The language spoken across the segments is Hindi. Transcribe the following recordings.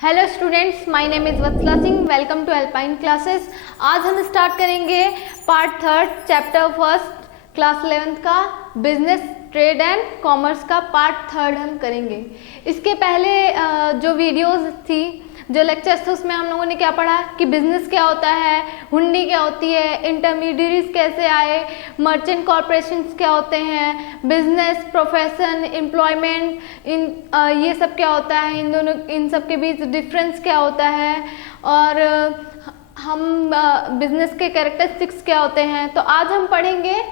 Hello students, my name is Vatsala Singh. Welcome to Alpine classes. आज हम स्टार्ट करेंगे पार्ट 3 चैप्टर 1 क्लास 11th का बिजनेस ट्रेड एंड कॉमर्स का पार्ट 3 हम करेंगे। इसके पहले जो वीडियोस थी, जो लेक्चर्स थे, उसमें हम लोगों ने क्या पढ़ा कि बिजनेस क्या होता है, हुंडी क्या होती है, इंटरमीडियरीज कैसे आए, मर्चेंट कॉरपोरेशंस क्या होते हैं, बिजनेस, प्रोफेशन, एम्प्लॉयमेंट, ये सब क्या होता है, इन सब के बीच डिफरेंस क्या होता है, और हम बिजनेस के कैरेक्टरिस्टिक्स क्या होते हैं। तो आज हम पढ़ेंगे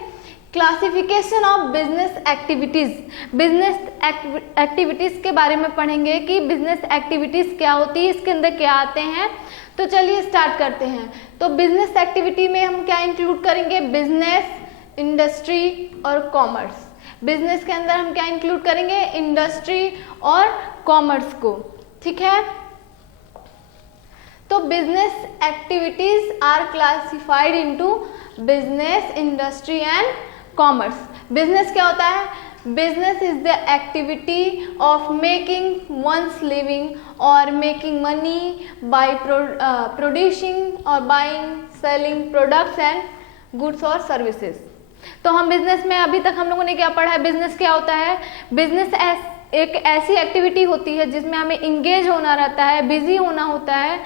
classification of business activities. Business activities के बारे में पढ़ेंगे कि बिजनेस एक्टिविटीज़ क्या होती है, इसके अंदर क्या आते हैं। तो चलिए स्टार्ट करते हैं। तो बिजनेस एक्टिविटी में हम क्या इंक्लूड करेंगे, बिजनेस, इंडस्ट्री और कॉमर्स। बिजनेस के अंदर हम क्या इंक्लूड करेंगे, इंडस्ट्री और कॉमर्स को, ठीक है। तो business activities are classified into business, industry and commerce. Business क्या होता है, business is the activity of making one's living और मेकिंग मनी बाय प्रोड्यूसिंग और buying, selling products and goods और सर्विसेज। तो हम बिजनेस में अभी तक हम लोगों ने क्या पढ़ा है, बिजनेस क्या होता है। बिजनेस एक ऐसी एक्टिविटी होती है जिसमें हमें इंगेज होना रहता है, बिजी होना होता है,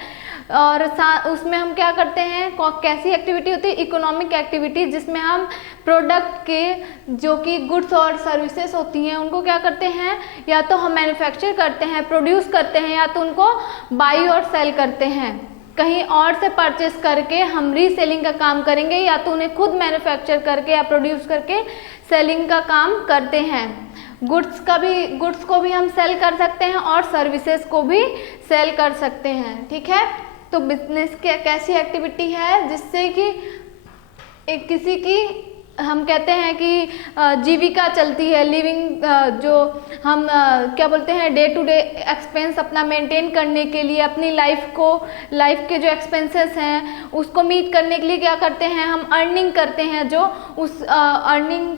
और उसमें हम क्या करते हैं, कैसी एक्टिविटी होती है, इकोनॉमिक एक्टिविटी, जिसमें हम प्रोडक्ट के जो कि गुड्स और सर्विसेज होती हैं उनको क्या करते हैं, या तो हम मैन्युफैक्चर करते हैं, प्रोड्यूस करते हैं, या तो उनको बाई और सेल करते हैं। कहीं और से परचेस करके हम रीसेलिंग का काम करेंगे, या तो उन्हें खुद मैन्युफैक्चर करके या प्रोड्यूस करके सेलिंग का काम करते हैं। गुड्स को भी हम सेल कर सकते हैं और सर्विसेज को भी सेल कर सकते हैं, ठीक है। तो बिजनेस कैसी एक्टिविटी है जिससे कि किसी की हम कहते हैं कि जीविका चलती है, लिविंग, जो हम क्या बोलते हैं, डे टू डे एक्सपेंस अपना मेंटेन करने के लिए, अपनी लाइफ के जो एक्सपेंसेस हैं उसको मीट करने के लिए क्या करते हैं, हम अर्निंग करते हैं। जो उस अर्निंग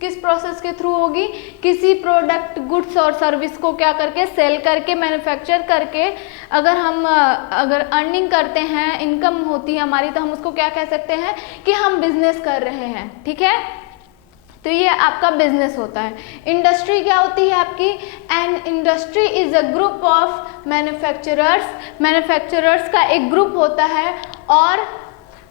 किस प्रोसेस के थ्रू होगी, किसी प्रोडक्ट, गुड्स और सर्विस को क्या करके, सेल करके, मैन्युफैक्चर करके अगर अर्निंग करते हैं, इनकम होती है हमारी, तो हम उसको क्या कह सकते हैं कि हम बिजनेस कर रहे हैं, ठीक है। तो ये आपका बिजनेस होता है। इंडस्ट्री क्या होती है आपकी, an industry is a group of manufacturers का एक ग्रुप होता है, और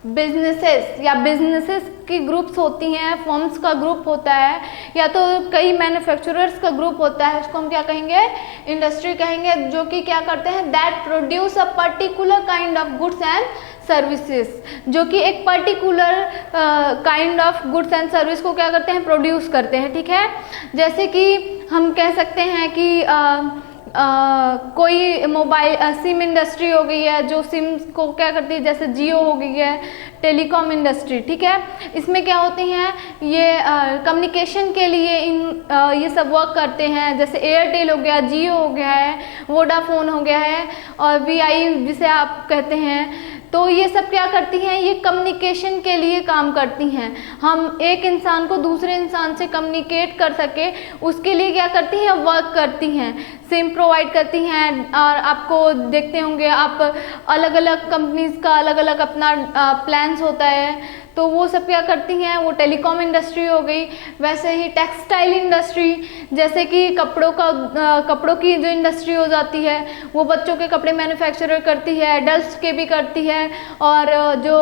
बिजनेसेस की ग्रुप्स होती हैं, फर्म्स का ग्रुप होता है, या तो कई मैन्युफैक्चरर्स का ग्रुप होता है, उसको हम क्या कहेंगे, इंडस्ट्री कहेंगे, जो कि क्या करते हैं, that produce a particular kind of goods and services, जो कि एक particular kind of goods and service को क्या करते हैं, प्रोड्यूस करते हैं, ठीक है। जैसे कि हम कह सकते हैं कि कोई मोबाइल सिम इंडस्ट्री हो गई है, जो सिम को क्या करती है, जैसे जियो हो गई है, टेलीकॉम इंडस्ट्री, ठीक है। इसमें क्या होती हैं, ये कम्युनिकेशन के लिए ये सब वर्क करते हैं, जैसे एयरटेल हो गया, जियो हो गया है, वोडाफोन हो गया है, और वीआई जिसे आप कहते हैं। तो ये सब क्या करती हैं, ये कम्युनिकेशन के लिए काम करती हैं। हम एक इंसान को दूसरे इंसान से कम्युनिकेट कर सके, उसके लिए क्या करती हैं, वर्क करती हैं, सिम प्रोवाइड करती हैं। और आपको देखते होंगे आप, अलग अलग कंपनीज का अलग अलग अपना प्लान्स होता है, तो वो सब क्या करती हैं, वो टेलीकॉम इंडस्ट्री हो गई। वैसे ही टेक्सटाइल इंडस्ट्री, जैसे कि कपड़ों की जो इंडस्ट्री हो जाती है, वो बच्चों के कपड़े मैन्युफैक्चर करती है, एडल्ट्स के भी करती है, और जो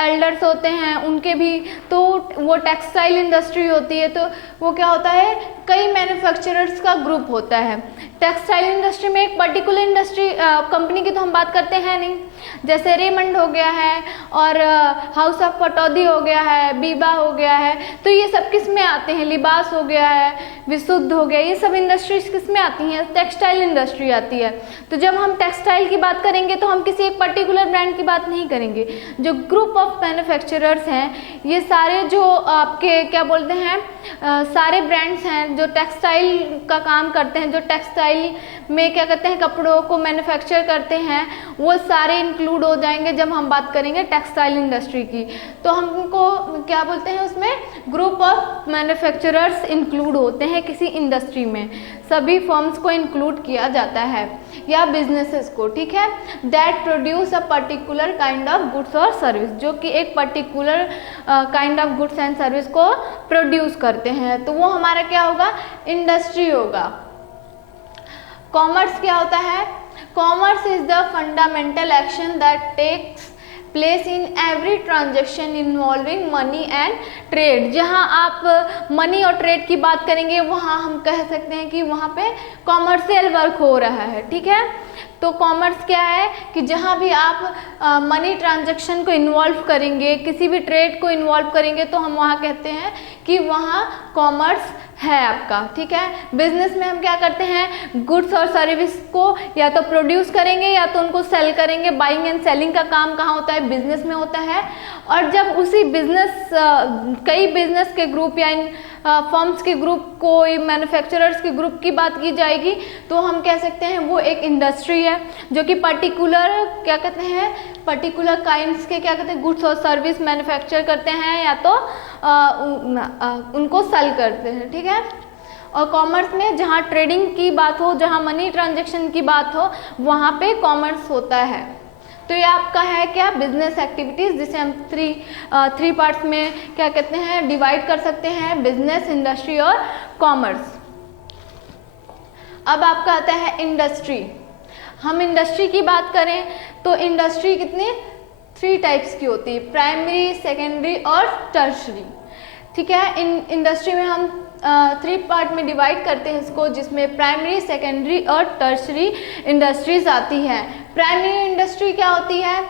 एल्डर्स होते हैं उनके भी, तो वो टेक्सटाइल इंडस्ट्री होती है। तो वो क्या होता है, कई मैन्युफैक्चरर्स का ग्रुप होता है। टेक्सटाइल इंडस्ट्री में एक पर्टिकुलर इंडस्ट्री कंपनी की तो हम बात करते हैं नहीं, जैसे रेमंड हो गया है, और हाउस ऑफ पटौदी हो गया है, बीबा हो गया है। तो ये सब किस में आते हैं, लिबास हो गया है, विशुद्ध हो गया, ये सब इंडस्ट्रीज किस में आती हैं, टेक्सटाइल इंडस्ट्री आती है। तो जब हम टेक्सटाइल की बात करेंगे तो हम किसी एक पर्टिकुलर ब्रांड की बात नहीं करेंगे। जो ग्रुप ऑफ मैन्युफैक्चरर्स हैं, ये सारे जो आपके क्या बोलते हैं, सारे ब्रांड्स हैं जो टेक्सटाइल का काम करते हैं, जो टेक्सटाइल में क्या करते हैं, कपड़ों को मैन्युफैक्चर करते हैं, वो सारे इंक्लूड हो जाएंगे जब हम बात करेंगे टेक्सटाइल इंडस्ट्री की। तो हमको क्या बोलते हैं, उसमें ग्रुप ऑफ मैन्युफैक्चरर्स इंक्लूड होते हैं किसी इंडस्ट्री में, सभी फर्म्स को इंक्लूड किया जाता है या बिजनेसेस को, ठीक है, that produce a particular kind of goods और सर्विस, जो कि एक particular kind of goods and service को प्रोड्यूस करते हैं, तो वो हमारा क्या होगा, इंडस्ट्री होगा। कॉमर्स क्या होता है, commerce is the fundamental action that takes place in every transaction involving money and trade. जहाँ आप मनी और ट्रेड की बात करेंगे वहाँ हम कह सकते हैं कि वहाँ पे कॉमर्शियल वर्क हो रहा है, ठीक है। तो कॉमर्स क्या है कि जहाँ भी आप मनी ट्रांजैक्शन को इन्वॉल्व करेंगे, किसी भी ट्रेड को इन्वॉल्व करेंगे, तो हम वहाँ कहते हैं कि वहाँ कॉमर्स है आपका, ठीक है। बिजनेस में हम क्या करते हैं, गुड्स और सर्विस को या तो प्रोड्यूस करेंगे या तो उनको सेल करेंगे। बाइंग एंड सेलिंग का काम कहाँ होता है, बिजनेस में होता है। और जब उसी बिजनेस कई बिजनेस के ग्रुप या इन फर्म्स के ग्रुप को, मैन्युफैक्चरर्स के ग्रुप की बात की जाएगी तो हम कह सकते हैं वो एक इंडस्ट्री है जो कि पर्टिकुलर क्या कहते हैं, पर्टिकुलर काइंड्स के क्या कहते हैं, गुड्स और सर्विस मैन्युफैक्चर करते हैं या तो उनको सेल करते हैं, ठीक है। और कॉमर्स में जहाँ ट्रेडिंग की बात हो, जहाँ मनी ट्रांजैक्शन की बात हो, वहाँ पे कॉमर्स होता है। तो ये आपका है क्या, बिजनेस एक्टिविटीज, जिसे हम थ्री पार्ट्स में क्या कहते हैं, डिवाइड कर सकते हैं, बिजनेस, इंडस्ट्री और कॉमर्स। अब आपका आता है इंडस्ट्री। हम इंडस्ट्री की बात करें तो इंडस्ट्री कितने 3 टाइप्स की होती है, प्राइमरी, सेकेंडरी और टर्शरी, ठीक है। इंडस्ट्री में हम 3 पार्ट में डिवाइड करते हैं इसको, जिसमें प्राइमरी, सेकेंडरी और टर्शरी इंडस्ट्रीज आती हैं। प्राइमरी इंडस्ट्री क्या होती है,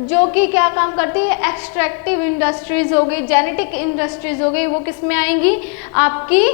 जो कि क्या काम करती है, एक्सट्रैक्टिव इंडस्ट्रीज हो गई, जेनेटिक इंडस्ट्रीज हो गई, वो किस में आएंगी, आपकी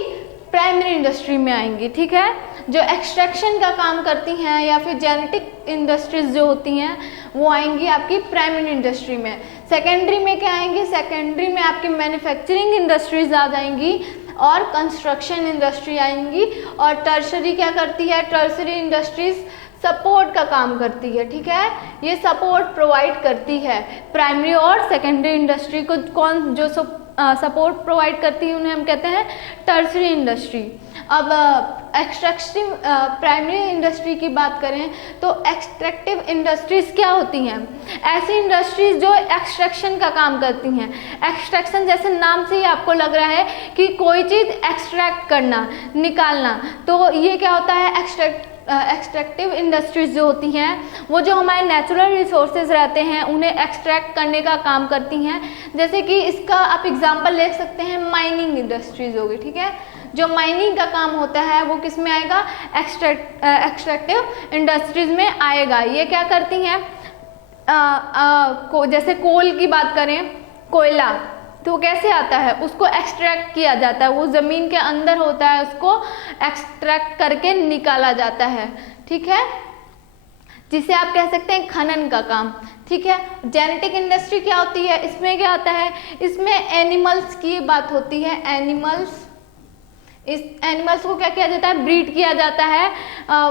प्राइमरी इंडस्ट्री में आएंगी, ठीक है। जो एक्सट्रैक्शन का काम करती हैं या फिर जेनेटिक इंडस्ट्रीज जो होती हैं वो आएंगी आपकी प्राइमरी इंडस्ट्री में। सेकेंडरी में क्या आएंगी, सेकेंडरी में आपकी मैन्युफैक्चरिंग इंडस्ट्रीज आ जाएंगी और कंस्ट्रक्शन इंडस्ट्री आएंगी। और टर्शरी क्या करती है, टर्शरी इंडस्ट्रीज सपोर्ट का काम करती है, ठीक है। ये सपोर्ट प्रोवाइड करती है प्राइमरी और सेकेंडरी इंडस्ट्री को। कौन जो सपोर्ट प्रोवाइड करती है उन्हें हम कहते हैं टर्शरी इंडस्ट्री। अब एक्सट्रैक्टिव प्राइमरी इंडस्ट्री की बात करें तो एक्सट्रैक्टिव इंडस्ट्रीज क्या होती हैं, ऐसी इंडस्ट्रीज जो एक्सट्रैक्शन का काम करती हैं। एक्सट्रैक्शन जैसे नाम से ही आपको लग रहा है कि कोई चीज़ एक्सट्रैक्ट करना, निकालना, तो ये क्या होता है, एक्सट्रैक्टिव इंडस्ट्रीज जो होती हैं वो जो हमारे नेचुरल रिसोर्सेज रहते हैं उन्हें एक्सट्रैक्ट करने का काम करती हैं। जैसे कि इसका आप एग्जांपल ले सकते हैं, माइनिंग इंडस्ट्रीज होगी, ठीक है। जो माइनिंग का काम होता है वो किस में आएगा, एक्सट्रैक्टिव इंडस्ट्रीज में आएगा। ये क्या करती हैं, जैसे कोल की बात करें, कोयला तो कैसे आता है, उसको एक्सट्रैक्ट किया जाता है, वो ज़मीन के अंदर होता है, उसको एक्सट्रैक्ट करके निकाला जाता है, ठीक है, जिसे आप कह सकते हैं खनन का काम, ठीक है। जेनेटिक इंडस्ट्री क्या होती है, इसमें क्या आता है, इसमें एनिमल्स की बात होती है। इस एनिमल्स को क्या किया जाता है, ब्रीड किया जाता है,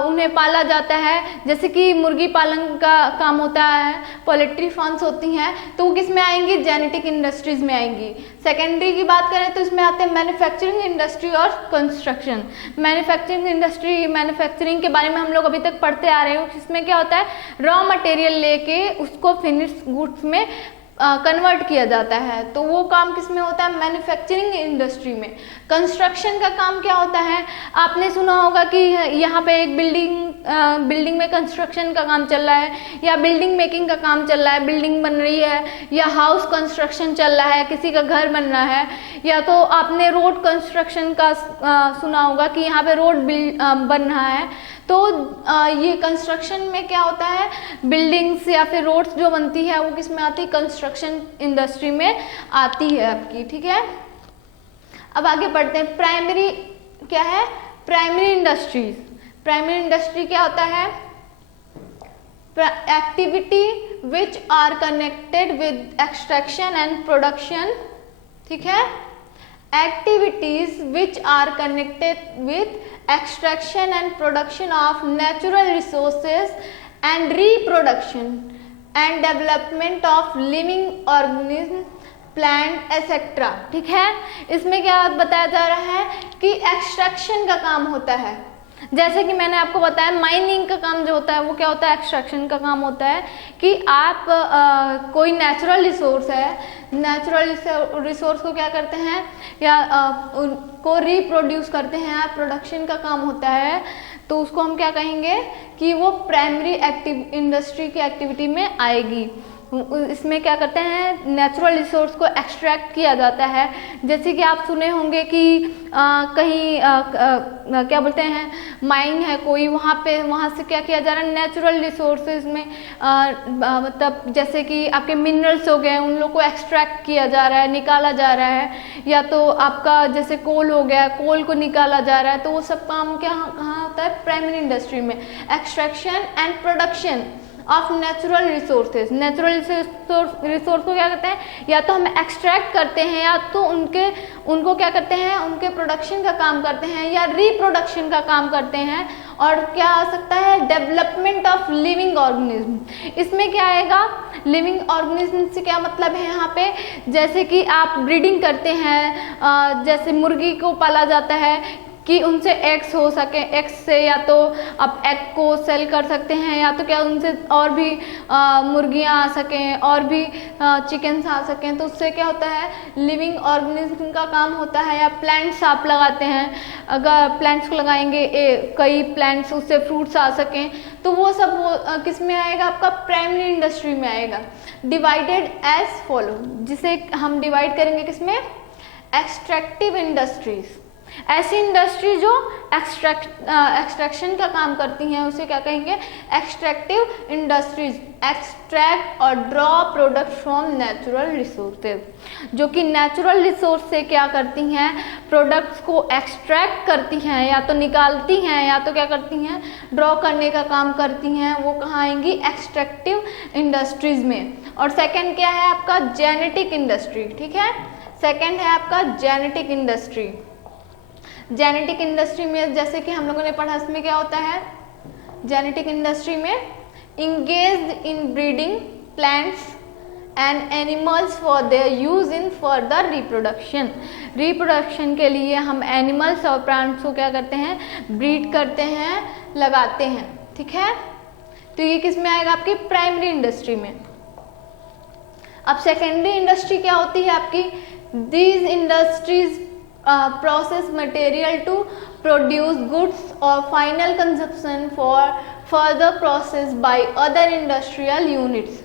उन्हें पाला जाता है। जैसे कि मुर्गी पालन का काम होता है, पोल्ट्री फार्म्स होती हैं, तो वो किस में आएंगी, जेनेटिक इंडस्ट्रीज में आएंगी। सेकेंडरी की बात करें तो इसमें आते हैं मैन्युफैक्चरिंग इंडस्ट्री और कंस्ट्रक्शन। मैन्युफैक्चरिंग इंडस्ट्री, मैन्युफैक्चरिंग के बारे में हम लोग अभी तक पढ़ते आ रहे हैं। इसमें क्या होता है, रॉ मटेरियल लेके उसको फिनिश गुड्स में कन्वर्ट किया जाता है, तो वो काम किस में होता है, मैन्युफैक्चरिंग इंडस्ट्री में। कंस्ट्रक्शन का काम क्या होता है, आपने सुना होगा कि यहाँ पे एक बिल्डिंग में कंस्ट्रक्शन का काम चल रहा है, या बिल्डिंग मेकिंग का काम चल रहा है, बिल्डिंग बन रही है, या हाउस कंस्ट्रक्शन चल रहा है, किसी का घर बन रहा है, या तो आपने रोड कंस्ट्रक्शन का सुना होगा कि यहाँ पे रोड बन रहा है। तो ये कंस्ट्रक्शन में क्या होता है, बिल्डिंग्स या फिर रोड्स जो बनती है वो किस में आती है, कंस्ट्रक्शन इंडस्ट्री में आती है आपकी, ठीक है। अब आगे बढ़ते हैं, प्राइमरी क्या है, प्राइमरी इंडस्ट्रीज। प्राइमरी इंडस्ट्री क्या होता है, activity which are connected with extraction and production, ठीक है। Activities which are connected with extraction and production of natural resources and reproduction and development of living organisms plant etcetera. ठीक है, इसमें क्या बताया जा रहा है कि एक्सट्रैक्शन का काम होता है। जैसे कि मैंने आपको बताया माइनिंग का काम जो होता है वो क्या होता है, एक्सट्रैक्शन का काम होता है कि आप कोई नेचुरल रिसोर्स है, नेचुरल रिसोर्स को क्या करते हैं या उनको रिप्रोड्यूस करते हैं, आप प्रोडक्शन का काम होता है, तो उसको हम क्या कहेंगे कि वो प्राइमरी इंडस्ट्री की एक्टिविटी में आएगी। इसमें क्या करते हैं, नेचुरल रिसोर्स को एक्सट्रैक्ट किया जाता है। जैसे कि आप सुने होंगे कि कहीं क्या बोलते हैं, माइन है कोई, वहाँ से क्या किया जा रहा है, नेचुरल रिसोर्सेज में मतलब जैसे कि आपके मिनरल्स हो गए, उन लोग को एक्सट्रैक्ट किया जा रहा है, निकाला जा रहा है, या तो आपका जैसे कोल हो गया, कोल को निकाला जा रहा है। तो वो सब काम कहाँ होता है, प्राइमरी इंडस्ट्री में। Extraction and production of natural resources. Natural resource को क्या करते हैं, या तो हम एक्सट्रैक्ट करते हैं, या तो उनको क्या करते हैं, उनके प्रोडक्शन का काम करते हैं, या रिप्रोडक्शन का काम करते हैं। और क्या आ सकता है, डेवलपमेंट ऑफ लिविंग ऑर्गेनिज्म। इसमें क्या आएगा, लिविंग ऑर्गेनिज्म से क्या मतलब है यहाँ पे, जैसे कि आप ब्रीडिंग करते हैं, जैसे मुर्गी को पाला जाता है कि उनसे एग्स हो सके, एग्स से या तो आप एग को सेल कर सकते हैं, या तो क्या उनसे और भी मुर्गियां आ सकें, और भी चिकन्स आ सकें, तो उससे क्या होता है, लिविंग ऑर्गेनिज्म का काम होता है। या प्लांट्स आप लगाते हैं, अगर प्लांट्स को लगाएंगे कई प्लांट्स, उससे फ्रूट्स आ सकें, तो वो सब किस में आएगा, आपका प्राइमरी इंडस्ट्री में आएगा। डिवाइडेड एज फॉलो, जिसे हम डिवाइड करेंगे किसमें, एक्सट्रैक्टिव इंडस्ट्रीज। ऐसी इंडस्ट्री जो एक्सट्रैक्शन का काम करती हैं उसे क्या कहेंगे, एक्सट्रैक्टिव इंडस्ट्रीज। एक्सट्रैक्ट और draw product from natural resources, जो कि नेचुरल रिसोर्स से क्या करती हैं, प्रोडक्ट्स को एक्सट्रैक्ट करती हैं, या तो निकालती हैं, या तो क्या करती हैं, ड्रॉ करने का काम करती हैं। वो कहाँ आएंगी, एक्सट्रैक्टिव इंडस्ट्रीज में। और सेकेंड क्या है आपका, जेनेटिक इंडस्ट्री। ठीक है, सेकेंड है आपका जेनेटिक इंडस्ट्री। जेनेटिक इंडस्ट्री में जैसे कि हम लोगों ने पढ़ा, इसमें क्या होता है, जेनेटिक इंडस्ट्री में engaged in breeding plants and animals for their use in further reproduction. Reproduction के लिए हम एनिमल्स और प्लांट्स को क्या करते हैं, ब्रीड करते हैं, लगाते हैं। ठीक है, तो ये किस में आएगा, आपकी प्राइमरी इंडस्ट्री में। अब सेकेंडरी इंडस्ट्री क्या होती है आपकी, these industries process material to produce goods or final consumption for further process by other industrial units।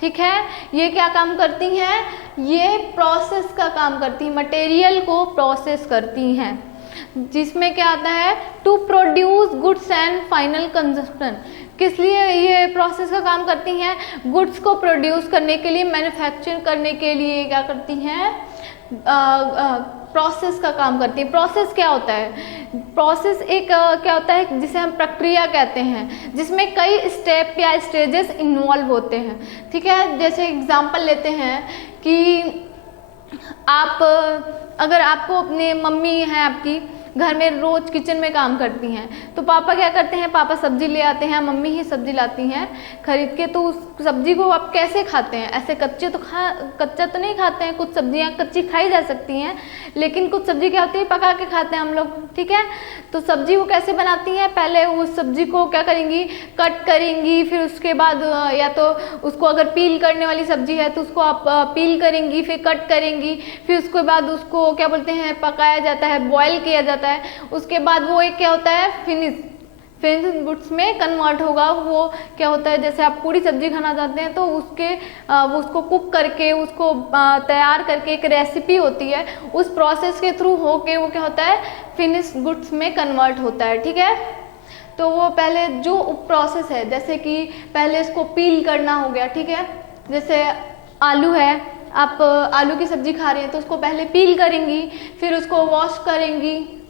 ठीक है, ये क्या काम करती हैं, ये प्रोसेस का काम करती हैं, मटेरियल को प्रोसेस करती हैं, जिसमें क्या आता है, to produce goods and final consumption. किस लिए ये प्रोसेस का काम करती हैं, गुड्स को प्रोड्यूस करने के लिए, मैन्युफैक्चर करने के लिए क्या करती हैं, प्रोसेस का काम करती है। प्रोसेस क्या होता है, प्रोसेस एक क्या होता है जिसे हम प्रक्रिया कहते हैं, जिसमें कई स्टेप या स्टेजेस इन्वॉल्व होते हैं। ठीक है, जैसे एग्जांपल लेते हैं कि आप अगर आपको अपने मम्मी हैं आपकी घर में रोज किचन में काम करती हैं, तो पापा क्या करते हैं, पापा सब्जी ले आते हैं, मम्मी ही सब्जी लाती हैं खरीद के, तो उस सब्जी को आप कैसे खाते हैं, ऐसे कच्चा तो नहीं खाते हैं। कुछ सब्जियां कच्ची खाई जा सकती हैं, लेकिन कुछ सब्जी क्या होती है, पका के खाते हैं हम लोग। ठीक है, तो सब्जी वो कैसे बनाती हैं, पहले उस सब्जी को क्या करेंगी, कट करेंगी, फिर उसके बाद या तो उसको अगर पील करने वाली सब्जी है तो उसको आप पील करेंगी, फिर कट करेंगी, फिर उसके बाद उसको क्या बोलते हैं, पकाया जाता है, बॉयल किया जाता है। उसके बाद वो एक क्या होता है, फिनिश गुड्स में कन्वर्ट होगा। वो क्या होता है, जैसे आप पूरी सब्जी खाना चाहते हैं तो वो उसको कुक करके, उसको तैयार करके एक रेसिपी होती है, उस प्रोसेस के थ्रू होके वो क्या होता है, फिनिश गुड्स में कन्वर्ट होता है। ठीक है, तो वो पहले जो प्रोसेस है, जैसे कि पहले इसको पील करना हो गया। ठीक है, जैसे आलू है, आप आलू की सब्जी खा रहे हैं तो उसको पहले पील करेंगी, फिर उसको वॉश करेंगी,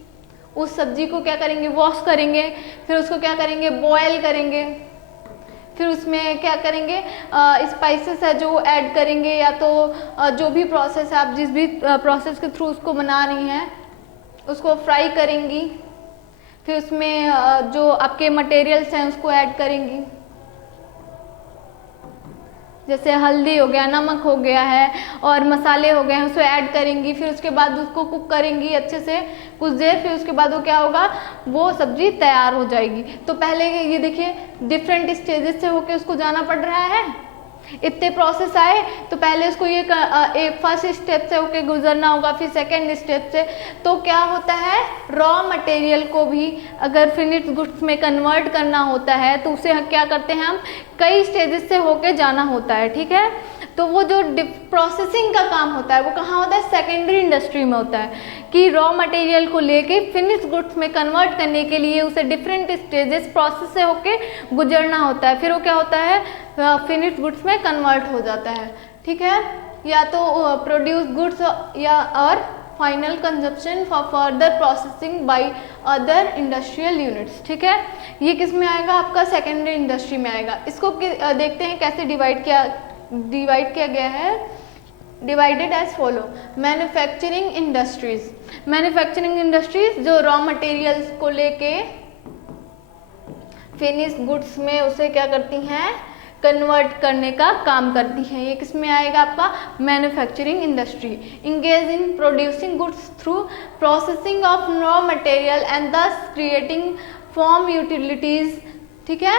उस सब्जी को क्या करेंगे, वॉश करेंगे, फिर उसको क्या करेंगे, बॉयल करेंगे, फिर उसमें क्या करेंगे, स्पाइसेस है जो ऐड करेंगे, या तो जो भी प्रोसेस है, आप जिस भी प्रोसेस के थ्रू उसको बना रही हैं उसको फ्राई करेंगी, फिर उसमें जो आपके मटेरियल्स हैं उसको ऐड करेंगी। जैसे हल्दी हो गया, नमक हो गया है और मसाले हो गए हैं, उसको ऐड करेंगी, फिर उसके बाद उसको कुक करेंगी अच्छे से कुछ देर, फिर उसके बाद वो क्या होगा, वो सब्जी तैयार हो जाएगी। तो पहले ये देखिए डिफरेंट स्टेजेस से होके उसको जाना पड़ रहा है, इतने प्रोसेस आए, तो पहले उसको ये एक फर्स्ट स्टेप से होके गुजरना होगा, फिर सेकंड स्टेप से। तो क्या होता है, रॉ मटेरियल को भी अगर फिनिश्ड गुड्स में कन्वर्ट करना होता है तो उसे क्या करते हैं हम, कई स्टेजेस से होके जाना होता है, ठीक है। तो वो जो प्रोसेसिंग का काम होता है वो कहाँ होता है, सेकेंडरी इंडस्ट्री में होता है, कि रॉ मटेरियल को लेके फिनिश्ड गुड्स में कन्वर्ट करने के लिए उसे डिफरेंट स्टेजेस प्रोसेस से होके गुजरना होता है, फिर वो क्या होता है, फिनिश्ड गुड्स में कन्वर्ट हो जाता है, ठीक है। या तो प्रोड्यूस गुड्स या और final consumption for further processing by other industrial units, ठीक है। ये किस में आएगा, आपका सेकेंडरी इंडस्ट्री में आएगा। इसको देखते हैं कैसे डिवाइड किया गया है। Divided as follow, manufacturing industries, manufacturing industries जो रॉ मटेरियल्स को लेके फिनिश्ड गुड्स में उसे क्या करती हैं, कन्वर्ट करने का काम करती हैं। ये किस में आएगा आपका, manufacturing industry. Engage in producing goods through processing of raw material and दस क्रिएटिंग फॉर्म यूटिलिटीज, ठीक है।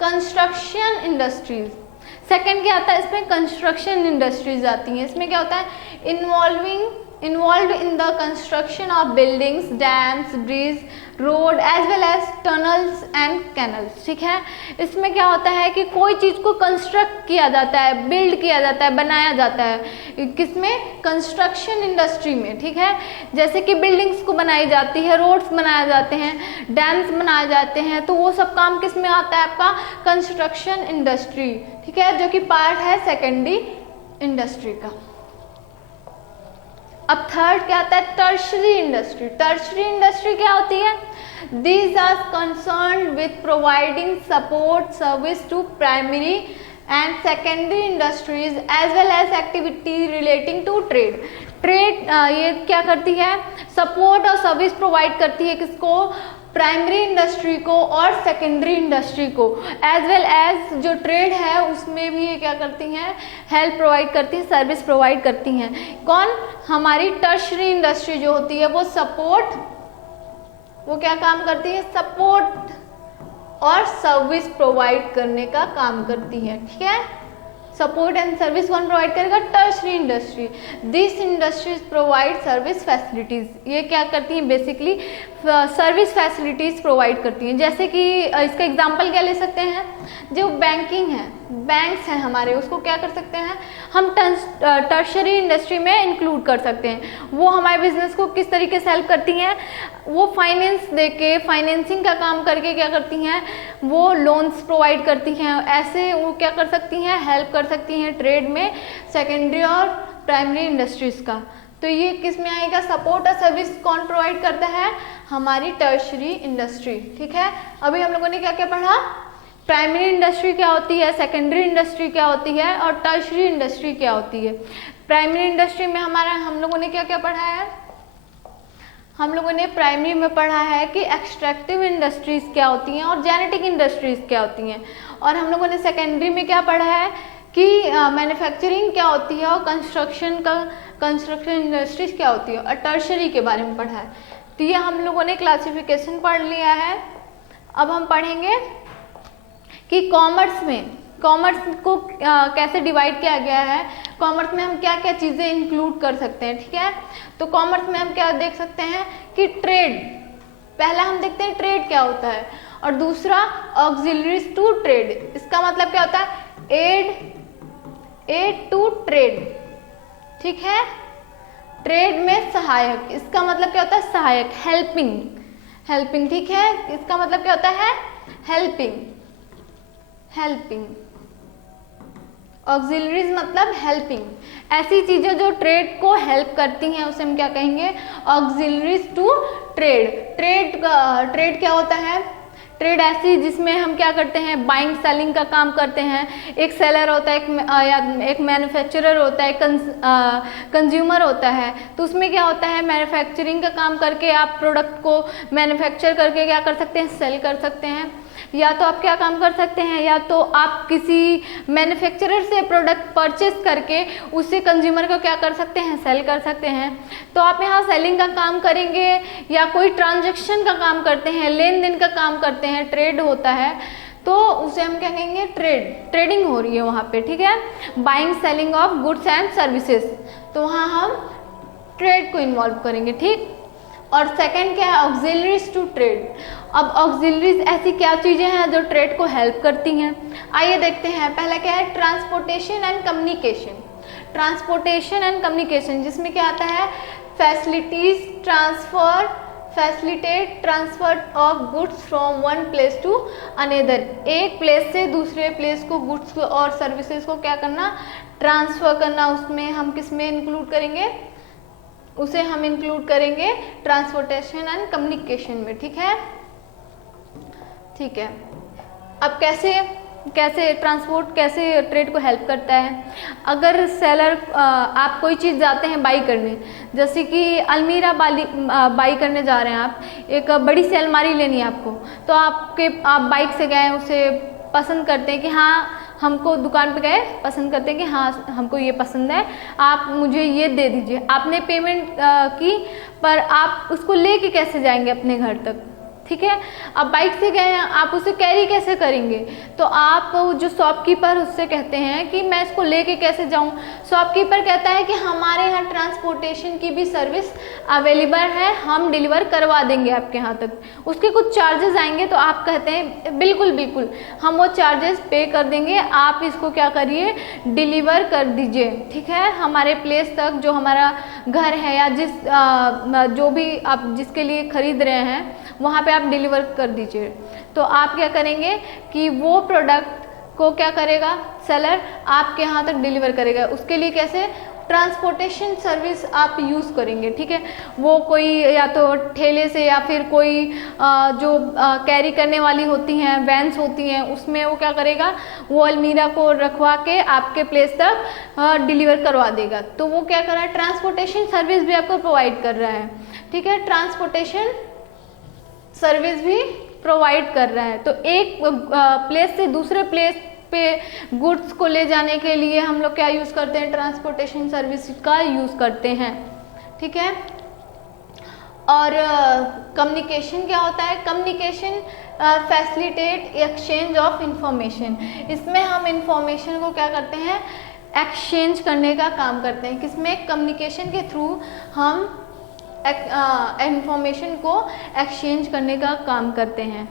कंस्ट्रक्शन इंडस्ट्रीज, सेकंड क्या आता है इसमें, कंस्ट्रक्शन इंडस्ट्रीज आती हैं। इसमें क्या होता है, involve in the construction of buildings, dams, bridge, road as well as tunnels and canals, ठीक है। इसमें क्या होता है कि कोई चीज़ को कंस्ट्रक्ट किया जाता है, बिल्ड किया जाता है, बनाया जाता है, किसमें, कंस्ट्रक्शन इंडस्ट्री में, ठीक है। जैसे कि बिल्डिंग्स को बनाई जाती है, रोड्स बनाए जाते हैं, डैम्स बनाए जाते हैं, तो वो सब काम किस में आता है आपका, कंस्ट्रक्शन इंडस्ट्री, ठीक है, जो कि पार्ट है सेकेंडरी इंडस्ट्री का। अब थर्ड क्या आता है, टर्शरी इंडस्ट्री। टर्शरी इंडस्ट्री क्या होती है, these are concerned with providing support service to primary and secondary industries as well as activity relating to trade. Trade ये क्या करती है, सपोर्ट और सर्विस प्रोवाइड करती है, किसको, प्राइमरी इंडस्ट्री को और सेकेंडरी इंडस्ट्री को, एज वेल एज जो ट्रेड है उसमें भी ये क्या करती हैं, हेल्प प्रोवाइड करती हैं, सर्विस प्रोवाइड करती हैं। कौन, हमारी टर्शरी इंडस्ट्री जो होती है वो सपोर्ट, वो क्या काम करती है, सपोर्ट और सर्विस प्रोवाइड करने का काम करती है, ठीक है। सपोर्ट एंड सर्विस कौन प्रोवाइड करेगा, tertiary industry. This industries provide service facilities, ये क्या करती हैं, बेसिकली सर्विस फैसिलिटीज प्रोवाइड करती हैं। जैसे कि इसका एग्जांपल क्या ले सकते हैं, जो बैंकिंग है, बैंक्स हैं हमारे, उसको क्या कर सकते हैं हम, टर्शरी इंडस्ट्री में इंक्लूड कर सकते हैं। वो हमारे बिजनेस को किस तरीके से हेल्प करती हैं, वो फाइनेंस देके, फाइनेंसिंग का काम करके क्या करती हैं, वो लोन्स प्रोवाइड करती हैं, ऐसे वो क्या कर सकती हैं, हेल्प कर सकती हैं ट्रेड में सेकेंडरी और प्राइमरी इंडस्ट्रीज का। तो ये किस में आएगा, सपोर्ट और सर्विस कौन प्रोवाइड करता है, हमारी टर्शरी इंडस्ट्री, ठीक है। अभी हम लोगों ने क्या क्या पढ़ा, प्राइमरी इंडस्ट्री क्या होती है, सेकेंडरी इंडस्ट्री क्या होती है और टर्शरी इंडस्ट्री क्या होती है। प्राइमरी इंडस्ट्री में हम लोगों ने क्या क्या पढ़ा है, हम लोगों ने प्राइमरी में पढ़ा है कि एक्सट्रैक्टिव इंडस्ट्रीज क्या होती हैं और जेनेटिक इंडस्ट्रीज क्या होती हैं, और हम लोगों ने सेकेंडरी में क्या पढ़ा है कि मैन्युफैक्चरिंग क्या होती है और कंस्ट्रक्शन इंडस्ट्रीज क्या होती है, और टर्शरी के बारे में पढ़ा है। तो ये हम लोगों ने क्लासिफिकेशन पढ़ लिया है। अब हम पढ़ेंगे कि कॉमर्स को कैसे डिवाइड किया गया है, कॉमर्स में हम क्या क्या चीज़ें इंक्लूड कर सकते हैं, ठीक है। तो कॉमर्स में हम क्या देख सकते हैं कि ट्रेड, पहला हम देखते हैं ट्रेड क्या होता है, और दूसरा ऑक्सिलरीज टू ट्रेड। इसका मतलब क्या होता है, एड टू ट्रेड, ठीक है। ट्रेड में सहायक, इसका मतलब क्या होता है, सहायक, हेल्पिंग, ठीक है। इसका मतलब क्या होता है, हेल्पिंग। ऑक्सिलरीज मतलब हेल्पिंग, ऐसी चीजें जो ट्रेड को हेल्प करती हैं उसे हम क्या कहेंगे, ऑक्सिलरीज टू ट्रेड। ट्रेड क्या होता है, ट्रेड ऐसी जिसमें हम क्या करते हैं, बाइंग सेलिंग का काम करते हैं। एक सेलर होता है, एक मैन्युफैक्चरर होता है, कंज्यूमर होता है। तो उसमें क्या होता है, मैन्युफैक्चरिंग का काम करके आप प्रोडक्ट को मैन्युफैक्चर करके क्या कर सकते हैं, सेल कर सकते हैं। या तो आप क्या काम कर सकते हैं, या तो आप किसी मैन्युफैक्चरर से प्रोडक्ट परचेस करके उससे कंज्यूमर को क्या कर सकते हैं, सेल कर सकते हैं। तो आप यहाँ सेलिंग का काम करेंगे या कोई ट्रांजैक्शन का काम करते हैं, लेन देन का काम करते हैं, ट्रेड होता है, तो उसे हम क्या कहेंगे, ट्रेडिंग हो रही है वहाँ पे, ठीक है। Buying selling of goods and services, तो वहाँ हम ट्रेड को इन्वॉल्व करेंगे, ठीक। और सेकंड क्या है, ऑक्सिलरीज टू ट्रेड। अब ऑक्सिलरीज ऐसी क्या चीज़ें हैं जो ट्रेड को हेल्प करती हैं, आइए देखते हैं। पहला क्या है, transportation and communication. Transportation and communication जिसमें क्या आता है, facilities transfer, facilitate transfer of goods from one place to another. एक प्लेस से दूसरे प्लेस को गुड्स और सर्विसेज को क्या करना, ट्रांसफर करना। उसमें हम किस में इंक्लूड करेंगे, उसे हम इंक्लूड करेंगे ट्रांसपोर्टेशन एंड कम्युनिकेशन में, ठीक है। ठीक है, अब कैसे ट्रांसपोर्ट, कैसे ट्रेड को हेल्प करता है। अगर सेलर, आप कोई चीज़ जाते हैं बाई करने, जैसे कि अलमीरा बाई करने जा रहे हैं, आप एक बड़ी सी अलमारी लेनी है आपको, तो आप बाइक से गए, उसे पसंद करते हैं कि हाँ, हमको दुकान पे गए, पसंद करते हैं कि हाँ हमको ये पसंद है, आप मुझे ये दे दीजिए। आपने पेमेंट की, पर आप उसको लेके कैसे जाएंगे अपने घर तक, ठीक है। अब बाइक से गए हैं, आप उसे कैरी कैसे करेंगे, तो आप जो शॉपकीपर उससे कहते हैं कि मैं इसको लेके कैसे जाऊं। शॉपकीपर कहता है कि हमारे यहाँ ट्रांसपोर्टेशन की भी सर्विस अवेलेबल है, हम डिलीवर करवा देंगे आपके यहाँ तक, उसके कुछ चार्जेस आएंगे। तो आप कहते हैं बिल्कुल बिल्कुल हम वो चार्जेस पे कर देंगे, आप इसको क्या करिए, डिलीवर कर दीजिए, ठीक है, हमारे प्लेस तक, जो हमारा घर है या जो भी आप जिसके लिए खरीद रहे हैं वहाँ पे आप डिलीवर कर दीजिए। तो आप क्या करेंगे कि वो प्रोडक्ट को क्या करेगा, सेलर आपके यहाँ तक डिलीवर करेगा। उसके लिए कैसे, ट्रांसपोर्टेशन सर्विस आप यूज़ करेंगे, ठीक है। वो कोई या तो ठेले से, या फिर कोई जो कैरी करने वाली होती हैं, वैन्स होती हैं, उसमें वो क्या करेगा, वो अलमीरा को रखवा के आपके प्लेस तक डिलीवर करवा देगा। तो वो क्या कर रहा है, ट्रांसपोर्टेशन सर्विस भी आपको प्रोवाइड कर रहा है, ठीक है, ट्रांसपोर्टेशन सर्विस भी प्रोवाइड कर रहा है। तो एक प्लेस से दूसरे प्लेस पे गुड्स को ले जाने के लिए हम लोग क्या यूज़ करते हैं, ट्रांसपोर्टेशन सर्विस का यूज़ करते हैं, ठीक है। और कम्युनिकेशन क्या होता है, communication facilitate exchange of information. इसमें हम इंफॉर्मेशन को क्या करते हैं, एक्सचेंज करने का काम करते हैं। किसमें, कम्युनिकेशन के थ्रू हम इंफॉर्मेशन को एक्सचेंज करने का काम करते हैं।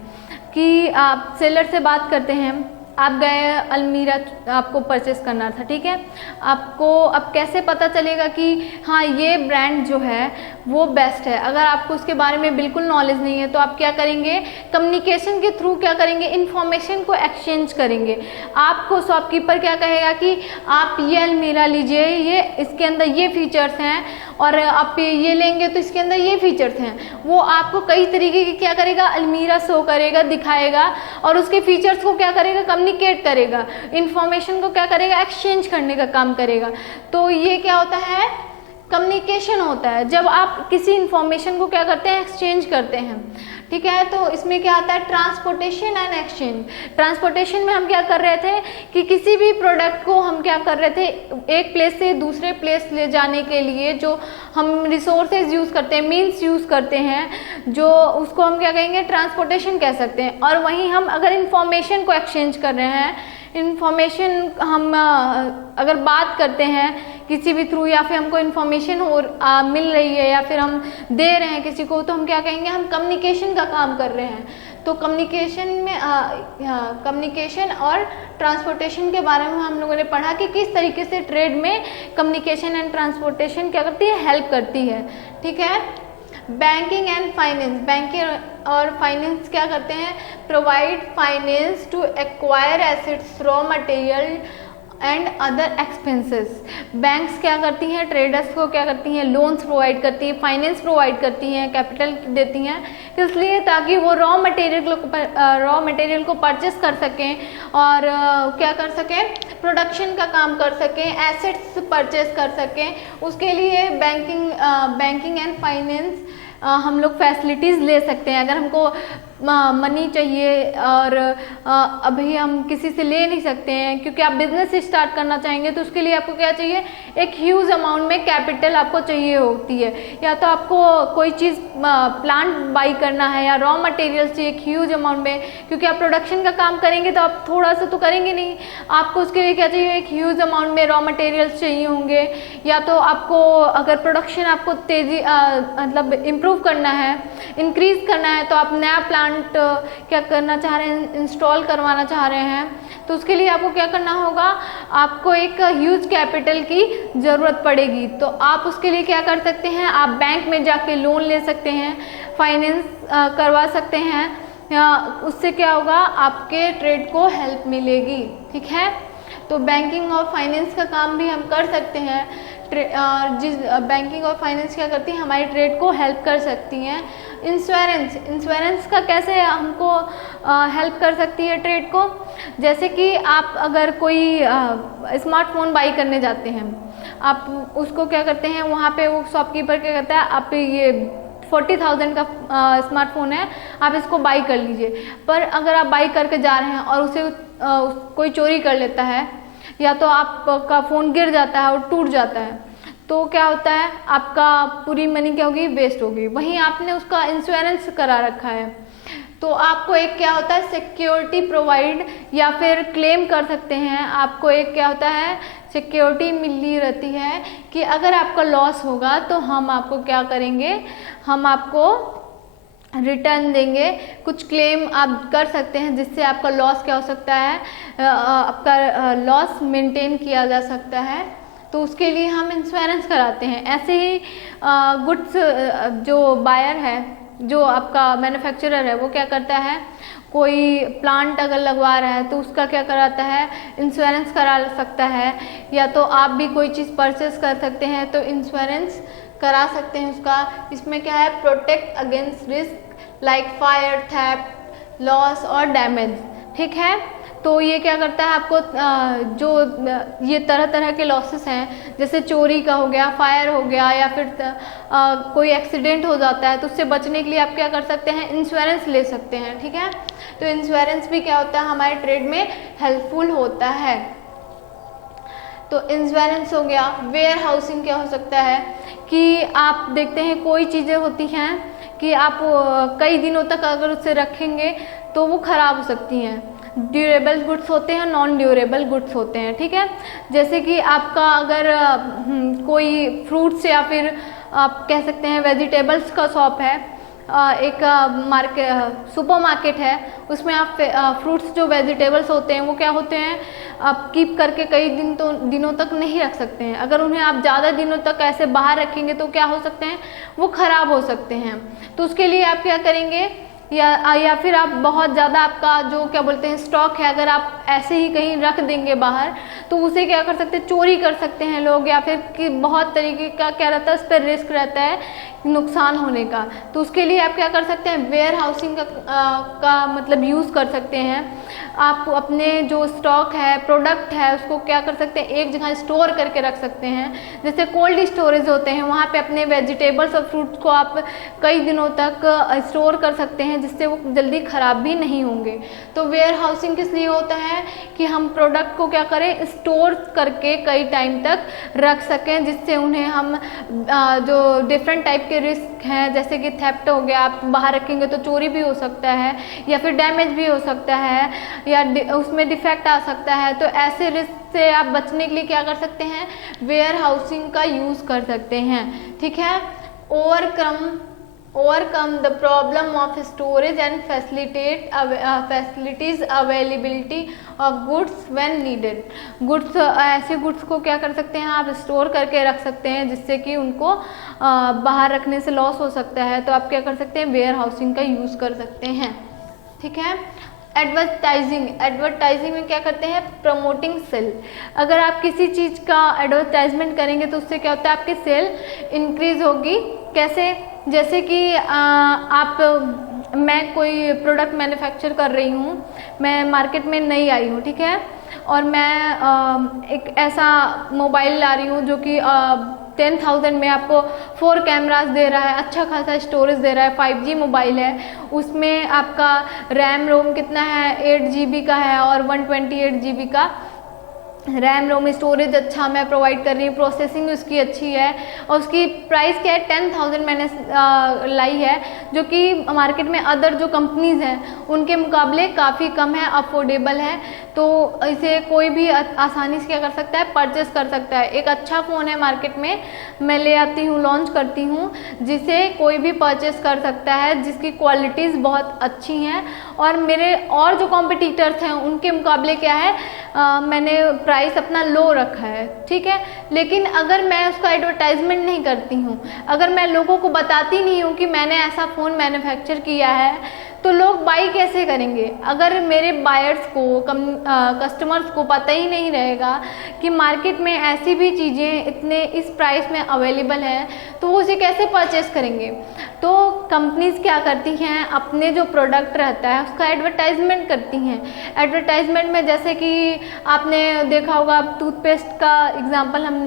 कि आप सेलर से बात करते हैं, आप गए अलमीरा आपको परचेस करना था, ठीक है। आपको अब कैसे पता चलेगा कि हाँ ये ब्रांड जो है वो बेस्ट है। अगर आपको उसके बारे में बिल्कुल नॉलेज नहीं है तो आप क्या करेंगे, कम्युनिकेशन के थ्रू क्या करेंगे, इन्फॉर्मेशन को एक्सचेंज करेंगे। आपको शॉपकीपर क्या कहेगा कि आप ये अलमीरा लीजिए, ये इसके अंदर ये फीचर्स हैं, और आप ये लेंगे तो इसके अंदर ये फीचर्स हैं। वो आपको कई तरीके की क्या करेगा, अलमीरा शो करेगा, दिखाएगा, और उसके फीचर्स को क्या करेगा, कम्युनिकेट करेगा, इन्फॉर्मेशन को क्या करेगा, एक्सचेंज करने का काम करेगा। तो ये क्या होता है, कम्युनिकेशन होता है, जब आप किसी इन्फॉर्मेशन को क्या करते हैं, एक्सचेंज करते हैं, ठीक है। तो इसमें क्या आता है, ट्रांसपोर्टेशन एंड एक्सचेंज। ट्रांसपोर्टेशन में हम क्या कर रहे थे कि किसी भी प्रोडक्ट को हम क्या कर रहे थे, एक प्लेस से दूसरे प्लेस ले जाने के लिए जो हम रिसोर्सेज यूज़ करते हैं, मीन्स यूज़ करते हैं, जो उसको हम क्या कहेंगे, ट्रांसपोर्टेशन कह सकते हैं। और वहीं हम अगर इंफॉर्मेशन को एक्सचेंज कर रहे हैं, इंफॉर्मेशन हम अगर बात करते हैं किसी भी थ्रू, या फिर हमको इन्फॉर्मेशन मिल रही है, या फिर हम दे रहे हैं किसी को, तो हम क्या कहेंगे, हम कम्युनिकेशन का काम कर रहे हैं। तो कम्युनिकेशन में कम्युनिकेशन और ट्रांसपोर्टेशन के बारे में हम लोगों ने पढ़ा कि किस तरीके से ट्रेड में कम्युनिकेशन एंड ट्रांसपोर्टेशन क्या करती है, हेल्प करती है, ठीक है। बैंकिंग एंड फाइनेंस, बैंकिंग और फाइनेंस क्या करते हैं, provide finance to acquire assets, raw material and other expenses. Banks क्या करती हैं, ट्रेडर्स को क्या करती हैं, लोन्स प्रोवाइड करती हैं, फाइनेंस प्रोवाइड करती हैं, कैपिटल देती हैं, इसलिए ताकि वो रॉ मटेरियल को परचेस कर सकें और क्या कर सकें, प्रोडक्शन का काम कर सकें, एसेट्स परचेस कर सकें। उसके लिए बैंकिंग एंड फाइनेंस हम लोग फैसिलिटीज़ ले सकते हैं। अगर हमको मनी चाहिए और अभी हम किसी से ले नहीं सकते हैं, क्योंकि आप बिजनेस स्टार्ट करना चाहेंगे तो उसके लिए आपको क्या चाहिए, एक ह्यूज अमाउंट में कैपिटल आपको चाहिए होती है। या तो आपको कोई चीज़ प्लांट बाई करना है या रॉ मटेरियल्स चाहिए एक ह्यूज अमाउंट में, क्योंकि आप प्रोडक्शन का काम करेंगे तो आप थोड़ा सा तो करेंगे नहीं, आपको उसके लिए क्या चाहिए, एक ह्यूज अमाउंट में रॉ मटेरियल्स चाहिए होंगे। या तो आपको अगर प्रोडक्शन आपको तेज़ी मतलब इम्प्रूव करना है, इंक्रीज करना है, तो आप नया प्लांट क्या करना चाह रहे हैं, इंस्टॉल करवाना चाह रहे हैं, तो उसके लिए आपको क्या करना होगा, आपको एक ह्यूज कैपिटल की ज़रूरत पड़ेगी। तो आप उसके लिए क्या कर सकते हैं, आप बैंक में जाके लोन ले सकते हैं, फाइनेंस करवा सकते हैं, या उससे क्या होगा, आपके ट्रेड को हेल्प मिलेगी। ठीक है, तो बैंकिंग और फाइनेंस का काम भी हम कर सकते हैं। जिस बैंकिंग और फाइनेंस क्या करती है, हमारी ट्रेड को हेल्प कर सकती हैं। इंश्योरेंस का कैसे हमको हेल्प कर सकती है ट्रेड को, जैसे कि आप अगर कोई स्मार्टफोन बाई करने जाते हैं, आप उसको क्या करते हैं, वहाँ पे वो शॉपकीपर क्या कहता है, आप ये 40,000 का स्मार्टफोन है, आप इसको बाई कर लीजिए। पर अगर आप बाई करके जा रहे हैं और उसे कोई चोरी कर लेता है, या तो आपका फ़ोन गिर जाता है और टूट जाता है, तो क्या होता है, आपका पूरी मनी क्या होगी, वेस्ट होगी। वहीं आपने उसका इंश्योरेंस करा रखा है, तो आपको एक क्या होता है, सिक्योरिटी प्रोवाइड या फिर क्लेम कर सकते हैं। आपको एक क्या होता है, सिक्योरिटी मिली रहती है कि अगर आपका लॉस होगा तो हम आपको क्या करेंगे, हम आपको रिटर्न देंगे। कुछ क्लेम आप कर सकते हैं जिससे आपका लॉस क्या हो सकता है, आपका लॉस मेंटेन किया जा सकता है, तो उसके लिए हम इंश्योरेंस कराते हैं। ऐसे ही गुड्स जो बायर है, जो आपका मैन्युफैक्चरर है, वो क्या करता है, कोई प्लांट अगर लगवा रहा है तो उसका क्या कराता है, इंश्योरेंस करा सकता है। या तो आप भी कोई चीज़ परचेस कर सकते हैं तो इंश्योरेंस करा सकते हैं उसका। इसमें क्या है, protect against risk like fire, theft, loss और डैमेज। ठीक है, तो ये क्या करता है, आपको जो ये तरह तरह के लॉसेस हैं, जैसे चोरी का हो गया, फायर हो गया, या फिर कोई एक्सीडेंट हो जाता है, तो उससे बचने के लिए आप क्या कर सकते हैं, इंश्योरेंस ले सकते हैं। ठीक है, तो इंश्योरेंस भी क्या होता है, हमारे ट्रेड में हेल्पफुल होता है। तो इंश्योरेंस हो गया। वेयर हाउसिंग क्या हो सकता है कि आप देखते हैं कोई चीज़ें होती हैं कि आप कई दिनों तक अगर उसे रखेंगे तो वो ख़राब हो सकती हैं। ड्यूरेबल गुड्स होते हैं, नॉन ड्यूरेबल गुड्स होते हैं। ठीक है, जैसे कि आपका अगर कोई फ्रूट्स या फिर आप कह सकते हैं वेजिटेबल्स का शॉप है, एक सुपर मार्केट है, उसमें आप फ्रूट्स जो वेजिटेबल्स होते हैं वो क्या होते हैं, आप कीप करके कई दिनों तक नहीं रख सकते हैं। अगर उन्हें आप ज़्यादा दिनों तक ऐसे बाहर रखेंगे तो क्या हो सकते हैं, वो ख़राब हो सकते हैं। तो उसके लिए आप क्या करेंगे, या फिर आप बहुत ज़्यादा आपका जो क्या बोलते हैं स्टॉक है, अगर आप ऐसे ही कहीं रख देंगे बाहर, तो उसे क्या कर सकते हैं, चोरी कर सकते हैं लोग, या फिर कि बहुत तरीके का क्या रहता है, उस पर रिस्क रहता है नुकसान होने का। तो उसके लिए आप क्या कर सकते हैं, वेयर हाउसिंग का मतलब यूज़ कर सकते हैं। आप अपने जो स्टॉक है, प्रोडक्ट है, उसको क्या कर सकते हैं, एक जगह स्टोर करके रख सकते हैं। जैसे कोल्ड स्टोरेज होते हैं, वहाँ पे अपने वेजिटेबल्स और फ्रूट्स को आप कई दिनों तक स्टोर कर सकते हैं, जिससे वो जल्दी ख़राब भी नहीं होंगे। तो वेयर हाउसिंग किस लिए होता है कि हम प्रोडक्ट को क्या करें, स्टोर करके कई टाइम तक रख सकें, जिससे उन्हें हम जो डिफरेंट टाइप के रिस्क हैं, जैसे कि थेफ्ट हो गया, आप बाहर रखेंगे तो चोरी भी हो सकता है, या फिर डैमेज भी हो सकता है, या उसमें डिफेक्ट आ सकता है। तो ऐसे रिस्क से आप बचने के लिए क्या कर सकते हैं, वेयर हाउसिंग का यूज़ कर सकते हैं। ठीक है, overcome the problem of storage and facilities availability of goods when needed। Goods, ऐसे गुड्स को क्या कर सकते हैं, आप स्टोर करके रख सकते हैं, जिससे कि उनको बाहर रखने से लॉस हो सकता है। तो आप क्या कर सकते हैं, वेयर हाउसिंग का यूज़ कर सकते हैं। ठीक है, एडवर्टाइजिंग में क्या करते हैं, प्रमोटिंग सेल। अगर आप किसी चीज़ का एडवर्टाइजमेंट करेंगे तो उससे क्या होता है, आपकी सेल इंक्रीज होगी। कैसे, जैसे कि मैं कोई प्रोडक्ट मैन्युफैक्चर कर रही हूँ, मैं मार्केट में नई आई हूँ, ठीक है, और मैं एक ऐसा मोबाइल ला रही हूँ जो कि 10,000 में आपको 4 कैमरास दे रहा है, अच्छा खासा स्टोरेज दे रहा है, 5G मोबाइल है, उसमें आपका रैम रोम कितना है, 8 GB का है और 128 GB का रैम रोम, स्टोरेज अच्छा मैं प्रोवाइड कर रही हूँ, प्रोसेसिंग उसकी अच्छी है और उसकी प्राइस क्या है 10,000 मैंने लाई है, जो कि मार्केट में अदर जो कंपनीज़ हैं उनके मुकाबले काफ़ी कम है, अफोर्डेबल है। तो इसे कोई भी आसानी से क्या कर सकता है, परचेस कर सकता है। एक अच्छा फ़ोन है मार्केट में, मैं ले आती हूँ, लॉन्च करती हूँ, जिसे कोई भी परचेस कर सकता है, जिसकी क्वालिटीज़ बहुत अच्छी हैं और मेरे और जो कॉम्पिटिटर्स हैं उनके मुकाबले क्या है, मैंने प्राइस अपना लो रखा है, ठीक है। लेकिन अगर मैं उसका एडवर्टाइजमेंट नहीं करती हूँ, अगर मैं लोगों को बताती नहीं हूँ कि मैंने ऐसा फ़ोन मैन्युफैक्चर किया है, तो लोग बाई कैसे करेंगे? अगर मेरे बायर्स को, कस्टमर्स को पता ही नहीं रहेगा कि मार्केट में ऐसी भी चीज़ें इतने इस प्राइस में अवेलेबल है, तो वो उसे कैसे परचेस करेंगे? तो कंपनीज क्या करती हैं, अपने जो प्रोडक्ट रहता है उसका एडवर्टाइजमेंट करती हैं। एडवर्टाइजमेंट में जैसे कि आपने देखा होगा, टूथपेस्ट का एग्जांपल हम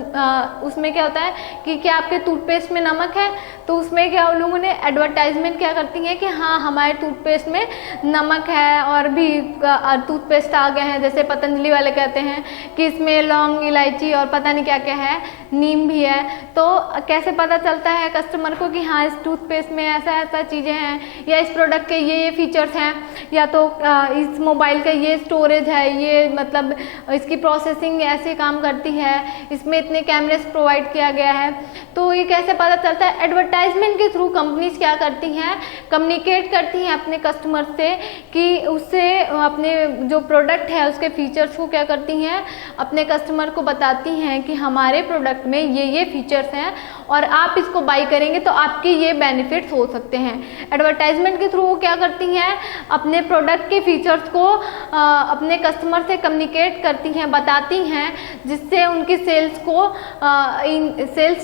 उसमें क्या होता है कि क्या आपके टूथपेस्ट में नमक है, तो उसमें क्या उन लोगों ने एडवर्टाइजमेंट क्या करती हैं कि हाँ हमारे टूथपेस्ट में नमक है और भी टूथपेस्ट आ गए हैं, जैसे पतंजलि वाले कहते हैं कि इसमें लौंग, इलायची और पता नहीं क्या क्या है, नीम भी है। तो कैसे पता चलता है कस्टमर को कि हाँ इस टूथपेस्ट में ऐसा ऐसा चीज़ें हैं, या इस प्रोडक्ट के ये फीचर्स हैं, या तो इस मोबाइल का ये स्टोरेज है, ये मतलब इसकी प्रोसेसिंग ऐसे काम करती है, इसमें इतने कैमरेस प्रोवाइड किया गया है। तो ये कैसे पता चलता है? एडवर्टाइजमेंट के थ्रू कंपनीज क्या करती हैं, कम्युनिकेट करती हैं अपने कस्टमर से कि उससे अपने जो प्रोडक्ट है उसके फीचर्स को क्या करती हैं, अपने कस्टमर को बताती हैं कि हमारे प्रोडक्ट में ये फीचर्स हैं और आप इसको बाई करेंगे तो आपकी ये बेनिफिट्स हो सकते हैं। एडवर्टाइजमेंट के थ्रू वो क्या करती हैं, अपने प्रोडक्ट के फीचर्स को अपने कस्टमर से कम्युनिकेट करती हैं, बताती हैं, जिससे उनकी सेल्स